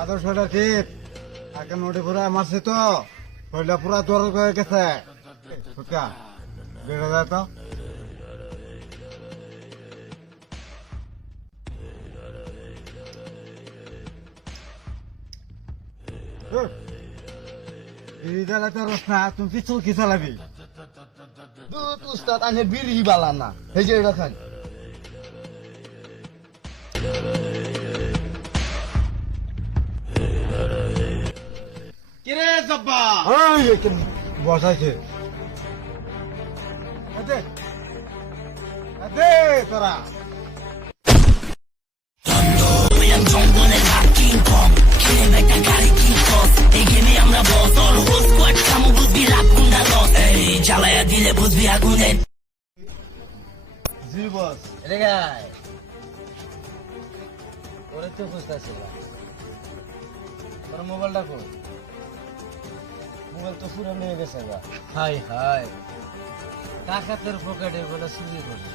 আদর্শটা ঠিক আগে নদী পুরা মারছে তো শরীরটা পুরা দরদ হয়ে গেছে। ফুকা বেড়ে যায় তো। তুমি পিছল কি চালাবি? দুধ, উস্তাদ, আনে বিড়ি বালা না। এই কিরে জব্বা? ওই একে বসাইছে? আদে আদে তোরা। জ্বালায়া দিলে বুঝবি আগুনে জি বস। রে গাই। ওরে তো খুঁজতেছিল তোর মোবাইলটা কই? মোবাইল তো পুরো নিয়ে গেছে গা। হাই হাই কাকাতের পকেটে বলে চুরি করে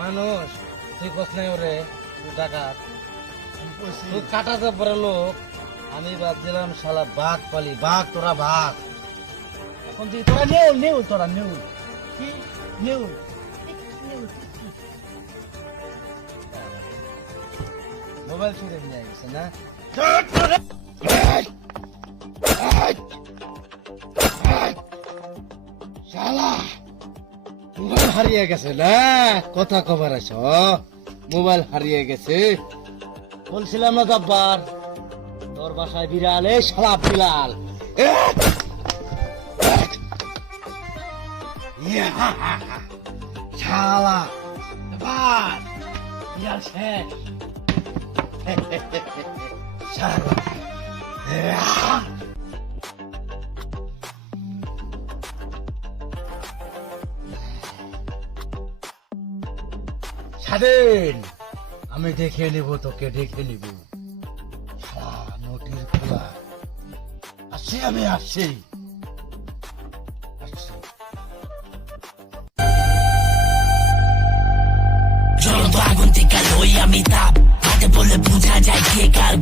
মানুষ তুই কস নাই ওরে তুই ডাকাত। তুই কাটাতে পারে লোক। আমি ভাবছিলাম শালা বাঘ পালি বাঘ তোরা বাঘ। এখন তুই তোরা নেউল নেউল তোরা নেউল কি? নেউল মোবাইল চুরি নিয়ে গেছে না? মোবাইল হারিয়ে গেছে না কথা কবার আছ মোবাইল হারিয়ে গেছে। বলছিলাম না জব্বার? তোর বাসায় বিড়াল, এই বিড়াল। শালা জব্বার বিড়াল শেষ। শালা স্বাধীন আমি দেখে নিব, তোকে দেখে নিব। নটির খোলা। আসছি আমি জ্বলন্ত আগুন থেকে লই আমি তাপ। হাতে বলে বুঝা যায় কে কার